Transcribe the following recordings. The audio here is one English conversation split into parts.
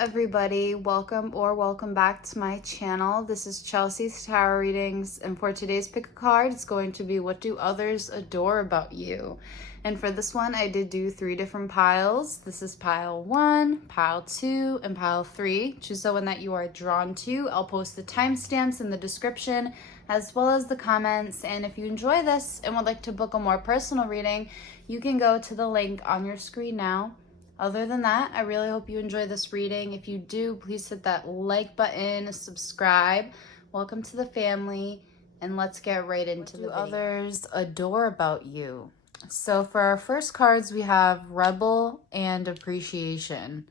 everybody, welcome back to my channel. This is Chelsea's Tarot Readings, and for today's pick a card, it's going to be what do others adore about you. And for this one, I did do 3 different piles. This is pile 1, pile 2, and pile 3. Choose the one that you are drawn to. I'll post the timestamps in the description as well as the comments, and if you enjoy this and would like to book a more personal reading, you can go to the link on your screen now. Other than that, I really hope you enjoy this reading. If you do, please hit that like button, subscribe. Welcome to the family, and let's get right into the video. What do others adore about you? So for our first cards, we have Rebel and Appreciation.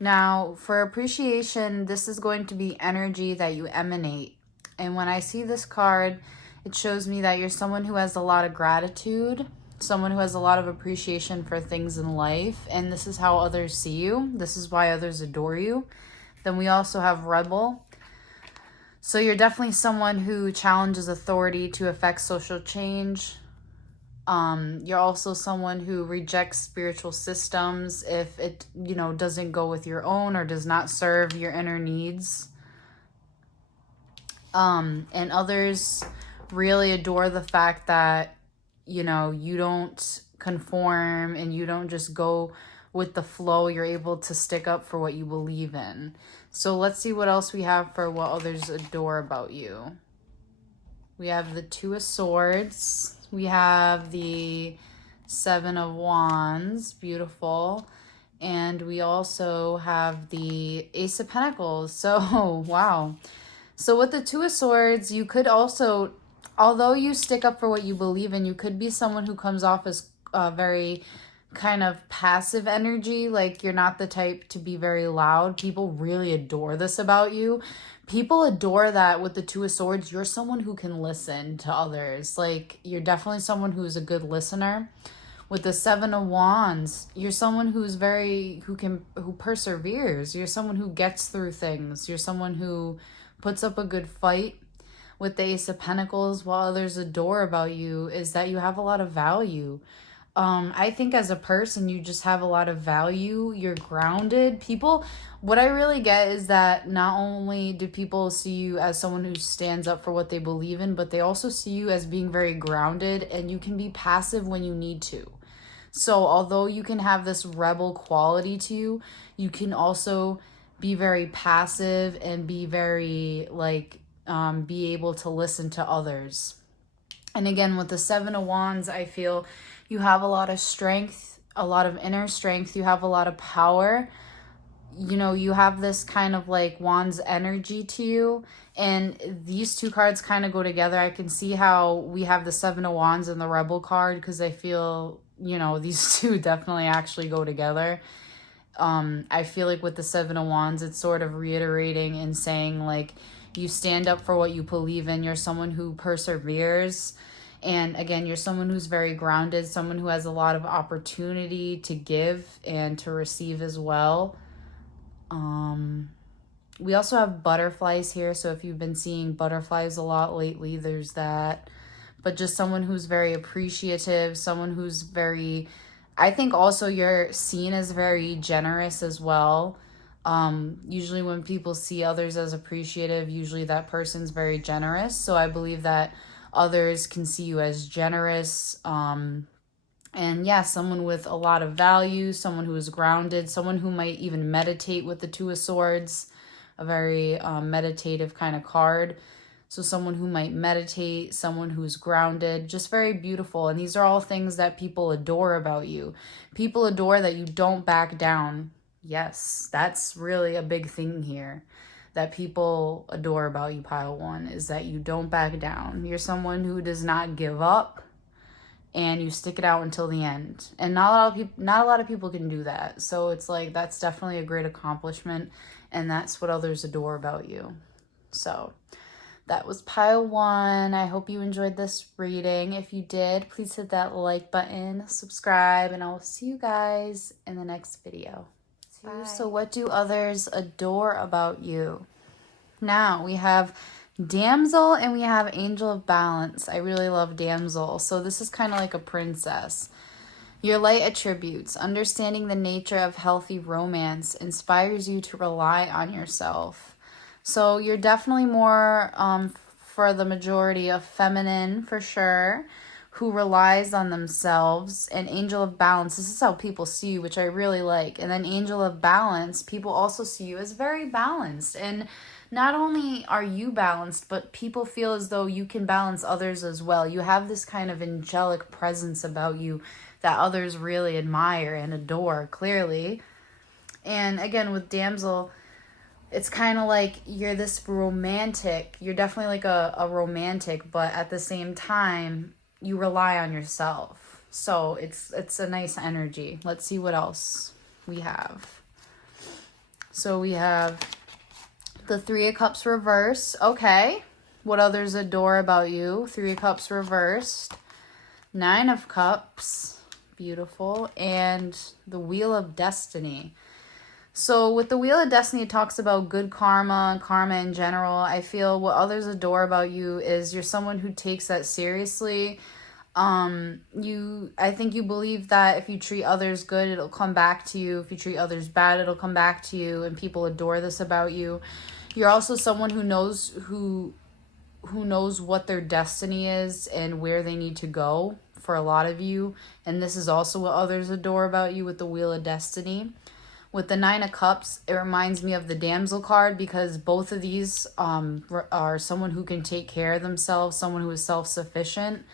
Now, for appreciation, this is going to be energy that you emanate. And when I see this card, it shows me that you're someone who has a lot of gratitude, someone who has a lot of appreciation for things in life, and this is how others see you. This is why others adore you. Then we also have Rebel. So you're definitely someone who challenges authority to affect social change. You're also someone who rejects spiritual systems if it, doesn't go with your own or does not serve your inner needs. And others really adore the fact that you don't conform and you don't just go with the flow. You're able to stick up for what you believe in. So let's see what else we have for what others adore about you. We have the 2 of Swords. We have the 7 of Wands. Beautiful. And we also have the Ace of Pentacles. So, wow. So with the 2 of Swords, you could also, although you stick up for what you believe in, you could be someone who comes off as very kind of passive energy. Like you're not the type to be very loud. People really adore this about you. People adore that with the 2 of Swords. You're someone who can listen to others. Like you're definitely someone who's a good listener. With the 7 of Wands, you're someone who's who perseveres. You're someone who gets through things. You're someone who puts up a good fight. With the Ace of Pentacles, what others adore about you is that you have a lot of value. I think as a person, you just have a lot of value. You're grounded. What I really get is that not only do people see you as someone who stands up for what they believe in, but they also see you as being very grounded, and you can be passive when you need to. So although you can have this rebel quality to you, you can also be very passive and be very be able to listen to others. And again, with the 7 of Wands, I feel you have a lot of strength, a lot of inner strength. You have a lot of power. You have this kind of Wands energy to you. And these 2 cards kind of go together. I can see how we have the 7 of Wands and the Rebel card because I feel, these 2 definitely actually go together. I feel like with the 7 of Wands, it's sort of reiterating and saying you stand up for what you believe in. You're someone who perseveres. And again, you're someone who's very grounded, someone who has a lot of opportunity to give and to receive as well. We also have butterflies here. So if you've been seeing butterflies a lot lately, there's that. But just someone who's very appreciative, someone who's I think also you're seen as very generous as well. Usually when people see others as appreciative, usually that person's very generous. So I believe that others can see you as generous. And yeah, someone with a lot of value, someone who is grounded, someone who might even meditate with the 2 of Swords, a very meditative kind of card. So someone who might meditate, someone who's grounded, just very beautiful. And these are all things that people adore about you. People adore that you don't back down. Yes, that's really a big thing here that people adore about you, pile 1, is that you don't back down. You're someone who does not give up and you stick it out until the end. And not a lot of people can do that. So it's that's definitely a great accomplishment, and that's what others adore about you. So that was pile 1. I hope you enjoyed this reading. If you did, please hit that like button, subscribe, and I'll see you guys in the next video. Bye. So what do others adore about you? Now we have Damsel and we have Angel of Balance. I really love Damsel. So this is kind of like a princess. Your light attributes, understanding the nature of healthy romance, inspires you to rely on yourself. So you're definitely more, for the majority, of feminine for sure, who relies on themselves. And angel of balance, this is how people see you, which I really like. And then angel of balance, people also see you as very balanced. And not only are you balanced, but people feel as though you can balance others as well. You have this kind of angelic presence about you that others really admire and adore, clearly. And again, with damsel, it's kind of like you're this romantic. You're definitely like a romantic, but at the same time, you rely on yourself. So it's a nice energy. Let's see what else we have. So we have the Three of Cups reversed. Okay. What others adore about you. Three of Cups reversed. Nine of Cups. Beautiful. And the Wheel of Destiny. So with the Wheel of Destiny, it talks about good karma and karma in general. I feel what others adore about you is you're someone who takes that seriously. I think you believe that if you treat others good, it'll come back to you. If you treat others bad, it'll come back to you, and people adore this about you. You're also someone who knows what their destiny is and where they need to go for a lot of you. And this is also what others adore about you with the Wheel of Destiny. With the Nine of Cups, it reminds me of the Damsel card, because both of these are someone who can take care of themselves, someone who is self-sufficient,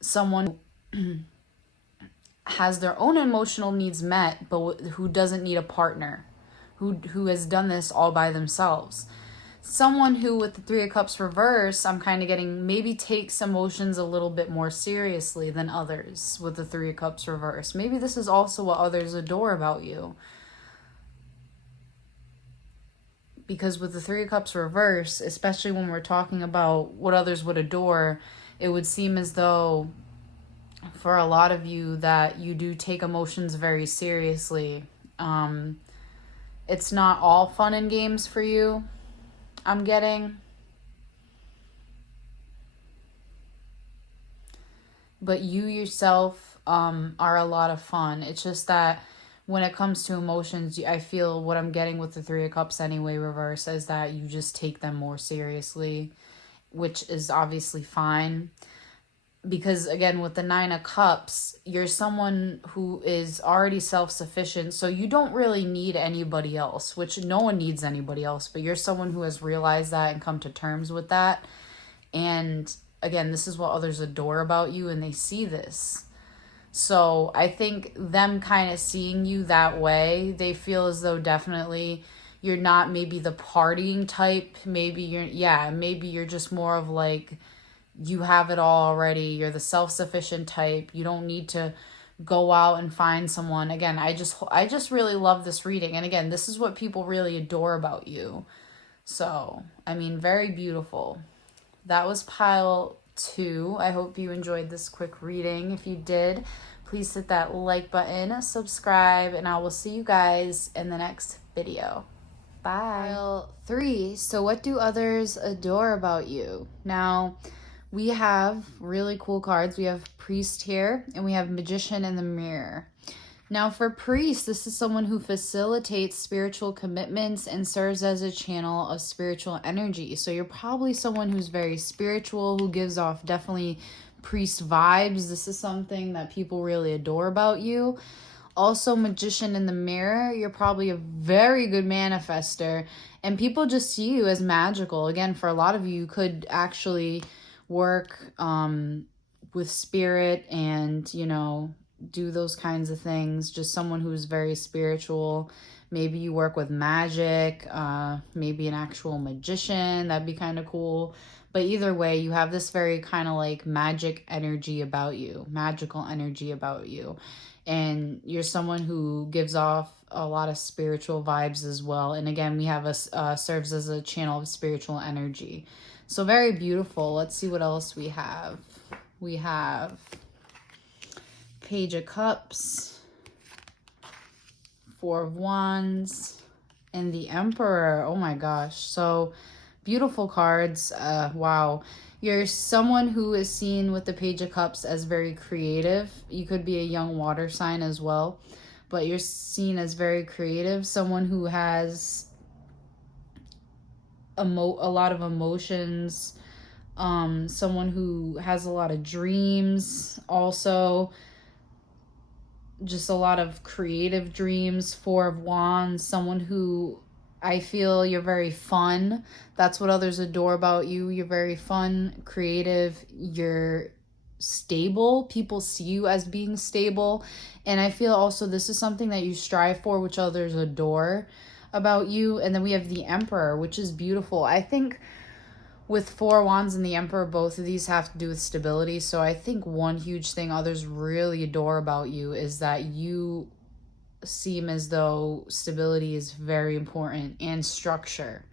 someone who has their own emotional needs met, but who doesn't need a partner, who has done this all by themselves. Someone who, with the Three of Cups reverse, I'm kind of getting maybe takes emotions a little bit more seriously than others with the Three of Cups reverse. Maybe this is also what others adore about you. Because with the Three of Cups reverse, especially when we're talking about what others would adore, it would seem as though for a lot of you that you do take emotions very seriously. It's not all fun and games for you, I'm getting. But you yourself are a lot of fun. It's just that when it comes to emotions, I feel what I'm getting with the Three of Cups anyway reverse is that you just take them more seriously, which is obviously fine. Because again, with the Nine of Cups, you're someone who is already self-sufficient, so you don't really need anybody else, which no one needs anybody else, but you're someone who has realized that and come to terms with that. And again, this is what others adore about you, and they see this. So I think them kind of seeing you that way, they feel as though definitely you're not maybe the partying type. Maybe you're just more of like, you have it all already. You're the self-sufficient type. You don't need to go out and find someone. Again, I just really love this reading. And again, this is what people really adore about you. So, I mean, very beautiful. That was pile 2. I hope you enjoyed this quick reading. If you did, please hit that like button, subscribe, and I will see you guys in the next video. Bye. Pile 3. So what do others adore about you? Now, we have really cool cards. We have Priest here, and we have Magician in the Mirror. Now for Priest, this is someone who facilitates spiritual commitments and serves as a channel of spiritual energy. So you're probably someone who's very spiritual, who gives off definitely priest vibes. This is something that people really adore about you. Also, Magician in the Mirror, you're probably a very good manifester, and people just see you as magical. Again, for a lot of you, you could actually work with spirit and, do those kinds of things. Just someone who's very spiritual. Maybe you work with magic, maybe an actual magician. That'd be kind of cool. But either way, you have this very kind of like magical energy about you. And you're someone who gives off a lot of spiritual vibes as well. And again, we have serves as a channel of spiritual energy. So very beautiful. Let's see what else we have. We have Page of Cups, Four of Wands, and the Emperor. Oh my gosh. So beautiful cards. Wow. You're someone who is seen with the Page of Cups as very creative. You could be a young water sign as well, but you're seen as very creative. Someone who has a lot of emotions. Someone who has a lot of dreams. Also, just a lot of creative dreams. Four of Wands. Someone who, I feel you're very fun. That's what others adore about you. You're very fun, creative, you're stable. People see you as being stable. And I feel also this is something that you strive for, which others adore about you. And then we have the Emperor, which is beautiful. I think with Four Wands and the Emperor, both of these have to do with stability. So I think one huge thing others really adore about you is that you seem as though stability is very important, and structure.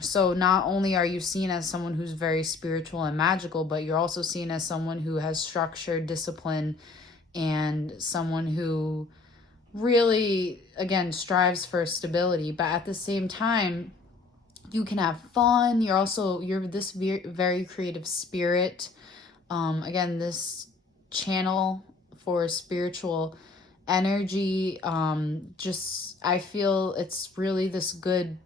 So not only are you seen as someone who's very spiritual and magical, but you're also seen as someone who has structure, discipline, and someone who really, again, strives for stability. But at the same time, you can have fun. You're this very creative spirit. Again, this channel for spiritual energy. I feel it's really this good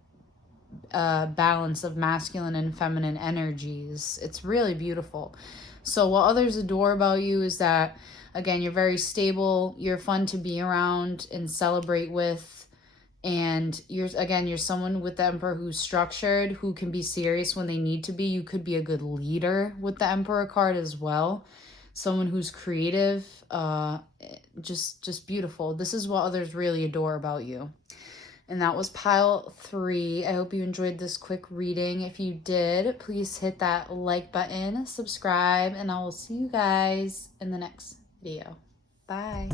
balance of masculine and feminine energies. It's really beautiful. So what others adore about you is that, again, you're very stable, you're fun to be around and celebrate with, and you're someone with the Emperor who's structured, who can be serious when they need to be. You could be a good leader with the Emperor card as well. Someone who's creative, just beautiful. This is what others really adore about you. And that was pile 3. I hope you enjoyed this quick reading. If you did, please hit that like button, subscribe, and I will see you guys in the next video. Bye.